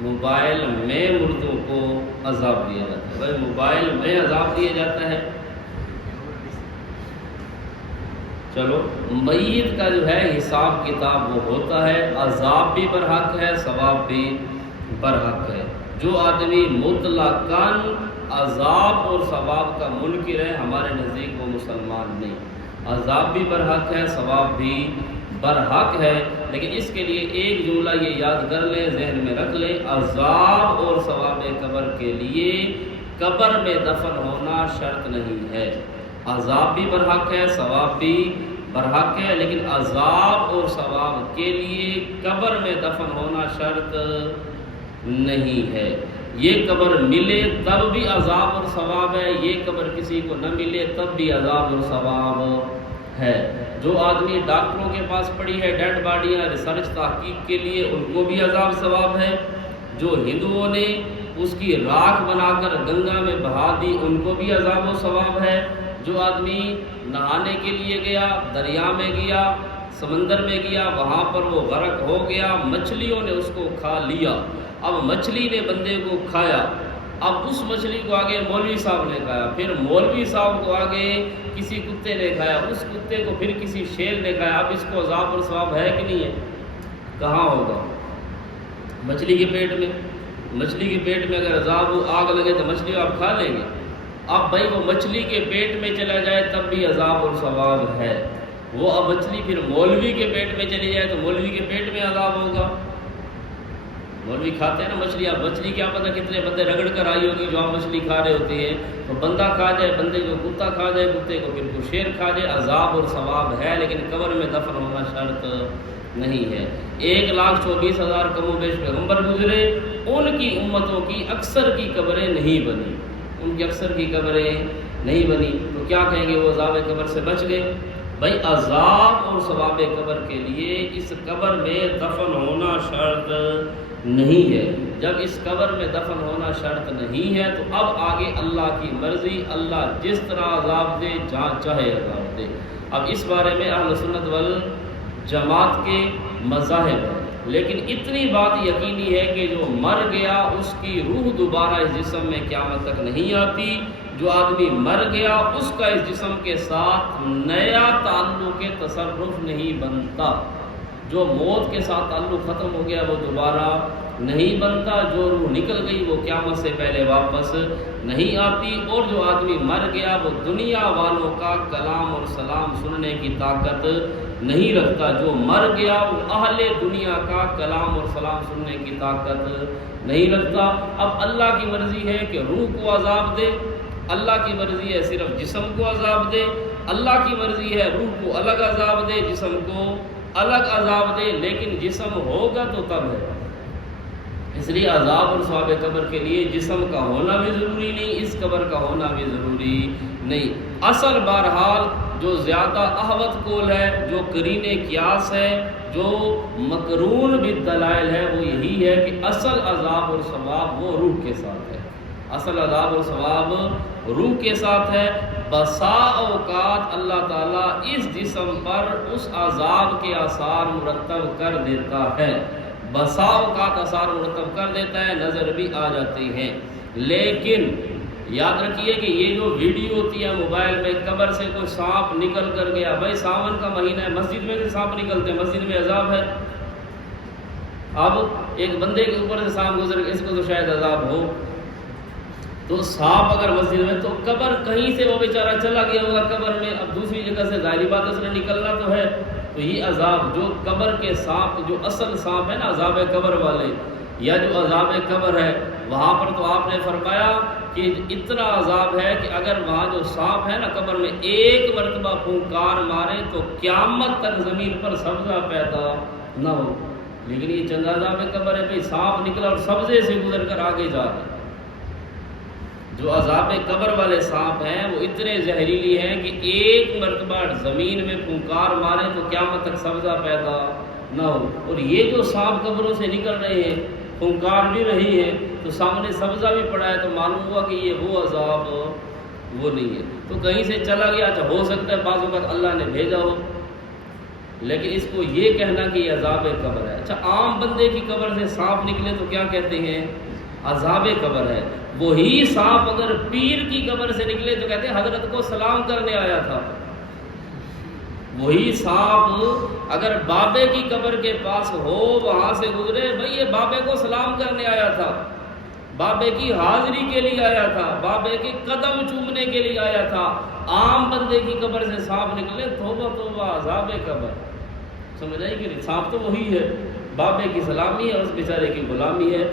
Mobile میں مردوں کو عذاب دیا جاتا ہے۔ بھائی موبائل میں عذاب دیا جاتا ہے۔ چلو میت کا جو ہے حساب کتاب وہ ہوتا ہے، عذاب بھی برحق ہے، ثواب بھی برحق ہے۔ جو آدمی مطلقاً عذاب اور ثواب کا منکر ہے، ہمارے نزدیک وہ مسلمان نہیں۔ عذاب بھی برحق ہے، ثواب بھی برحق ہے، لیکن اس کے لیے ایک جملہ یہ یاد کر لیں، ذہن میں رکھ لیں، عذاب اور ثواب قبر کے لیے قبر میں دفن ہونا شرط نہیں ہے۔ عذاب بھی برحق ہے، ثواب بھی برحق ہے، لیکن عذاب اور ثواب کے لیے قبر میں دفن ہونا شرط نہیں ہے۔ یہ قبر ملے تب بھی عذاب اور ثواب ہے، یہ قبر کسی کو نہ ملے تب بھی عذاب اور ثواب ہے۔ جو آدمی ڈاکٹروں کے پاس پڑی ہے ڈیڈ باڈیاں ریسرچ تحقیق کے لیے، ان کو بھی عذاب ثواب ہے۔ جو ہندوؤں نے اس کی راکھ بنا کر گنگا میں بہا دی، ان کو بھی عذاب و ثواب ہے۔ جو آدمی نہانے کے لیے گیا، دریا میں گیا، سمندر میں گیا، وہاں پر وہ غرق ہو گیا، مچھلیوں نے اس کو کھا لیا، اب مچھلی نے بندے کو کھایا، اب اس مچھلی کو آگے مولوی صاحب نے کھایا، پھر مولوی صاحب کو آگے کسی کتے نے کھایا، اس کتے کو پھر کسی شیر نے کھایا، اب اس کو عذاب اور ثواب ہے کہ نہیں ہے؟ کہاں ہوگا؟ مچھلی کے پیٹ میں۔ مچھلی کے پیٹ میں اگر عذاب و آگ لگے تو مچھلی آپ کھا لیں گے؟ اب بھائی وہ مچھلی کے پیٹ میں چلا جائے تب بھی عذاب اور ثواب ہے، وہ اب مچھلی پھر مولوی کے پیٹ میں چلی جائے تو مولوی کے پیٹ میں عذاب ہوگا۔ مولوی کھاتے ہیں نا مچھلی، اب مچھلی کیا پتہ کتنے بندے رگڑ کر آئی ہوگی جو آپ مچھلی کھا رہے ہوتے ہیں، تو بندہ کھا جائے، بندے کو کتا کھا جائے، کتے کو پھر شیر کھا جائے، عذاب اور ثواب ہے، لیکن قبر میں دفن ہونا شرط نہیں ہے۔ 1,24,000 کم و بیش پیغمبر گزرے، ان کی امتوں کی اکثر کی قبریں نہیں بنی، ان کی اکثر کی قبریں نہیں بنی، تو کیا کہیں گے وہ عذاب قبر سے بچ گئے؟ بھائی عذاب اور ثواب قبر کے لیے اس قبر میں دفن ہونا شرط نہیں ہے۔ جب اس قبر میں دفن ہونا شرط نہیں ہے تو اب آگے اللہ کی مرضی، اللہ جس طرح عذاب دے، جہاں چاہے عذاب دے۔ اب اس بارے میں اہل سنت والجماعت کے مذاہب ہیں، لیکن اتنی بات یقینی ہے کہ جو مر گیا اس کی روح دوبارہ اس جسم میں قیامت تک نہیں آتی۔ جو آدمی مر گیا اس کا اس جسم کے ساتھ نیا تعلق تصرف نہیں بنتا۔ جو موت کے ساتھ تعلق ختم ہو گیا وہ دوبارہ نہیں بنتا، جو روح نکل گئی وہ قیامت سے پہلے واپس نہیں آتی، اور جو آدمی مر گیا وہ دنیا والوں کا کلام اور سلام سننے کی طاقت نہیں رکھتا۔ جو مر گیا وہ اہل دنیا کا کلام اور سلام سننے کی طاقت نہیں رکھتا۔ اب اللہ کی مرضی ہے کہ روح کو عذاب دے، اللہ کی مرضی ہے صرف جسم کو عذاب دے، اللہ کی مرضی ہے روح کو الگ عذاب دے، جسم کو الگ عذاب دے، لیکن جسم ہوگا تو تب ہے۔ اس لیے عذاب اور ثواب قبر کے لیے جسم کا ہونا بھی ضروری نہیں، اس قبر کا ہونا بھی ضروری نہیں۔ اصل بہرحال جو زیادہ احوط قول ہے، جو قرین قیاس ہے، جو مقرون بالدلائل ہے، وہ یہی ہے کہ اصل عذاب اور ثواب وہ روح کے ساتھ ہے، اصل عذاب اور ثواب روح کے ساتھ ہے۔ بسا اوقات اللہ تعالیٰ اس جسم پر اس عذاب کے آثار مرتب کر دیتا ہے، بسا اوقات آثار مرتب کر دیتا ہے، نظر بھی آ جاتے ہیں، لیکن یاد رکھیے کہ یہ جو ویڈیو ہوتی ہے موبائل میں، قبر سے کوئی سانپ نکل کر گیا، بھائی ساون کا مہینہ ہے، مسجد میں سے سانپ نکلتے ہیں، مسجد میں عذاب ہے۔ اب ایک بندے کے اوپر سے سانپ گزر گیا، اس کو تو شاید عذاب ہو، تو سانپ اگر مسجد میں، تو قبر کہیں سے وہ بیچارہ چلا گیا ہوگا قبر میں، اب دوسری جگہ سے ظاہری بات اس نے نکلنا تو ہے، تو یہ عذاب جو قبر کے سانپ، جو اصل سانپ ہے نا عذاب قبر والے، یا جو عذاب قبر ہے، وہاں پر تو آپ نے فرمایا کہ اتنا عذاب ہے کہ اگر وہاں جو سانپ ہے نا قبر میں ایک مرتبہ پھونکار مارے تو قیامت تک زمین پر سبزہ پیدا نہ ہو، لیکن یہ چند عذاب قبر ہے، بھئی سانپ نکلا اور سبزے سے گزر کر آگے جا رہا ہے۔ جو عذاب قبر والے سانپ ہیں وہ اتنے زہریلی ہیں کہ ایک مرتبہ زمین میں پھونکار مارے تو قیامت تک سبزہ پیدا نہ ہو، اور یہ جو سانپ قبروں سے نکل رہے ہیں، پھونکار بھی رہی ہے، تو سامنے سبزہ بھی پڑا ہے، تو معلوم ہوا کہ یہ وہ عذاب وہ نہیں ہے، تو کہیں سے چلا گیا، اچھا ہو سکتا ہے بعض اوقات اللہ نے بھیجا ہو، لیکن اس کو یہ کہنا کہ یہ عذاب قبر ہے۔ اچھا، عام بندے کی قبر سے سانپ نکلے تو کیا کہتے ہیں؟ عذاب قبر ہے۔ وہی سانپ اگر پیر کی قبر سے نکلے تو کہتے ہیں حضرت کو سلام کرنے آیا تھا۔ وہی سانپ اگر بابے کی قبر کے پاس ہو، وہاں سے گزرے، بھئی یہ بابے کو سلام کرنے آیا تھا، بابے کی حاضری کے لیے آیا تھا، بابے کے قدم چومنے کے لیے آیا تھا۔ عام بندے کی قبر سے سانپ نکلے، توبہ توبہ، عذاب قبر۔ سمجھ آئی کہ نہیں؟ سانپ تو وہی ہے، بابے کی سلامی ہے، اس بیچارے کی غلامی ہے۔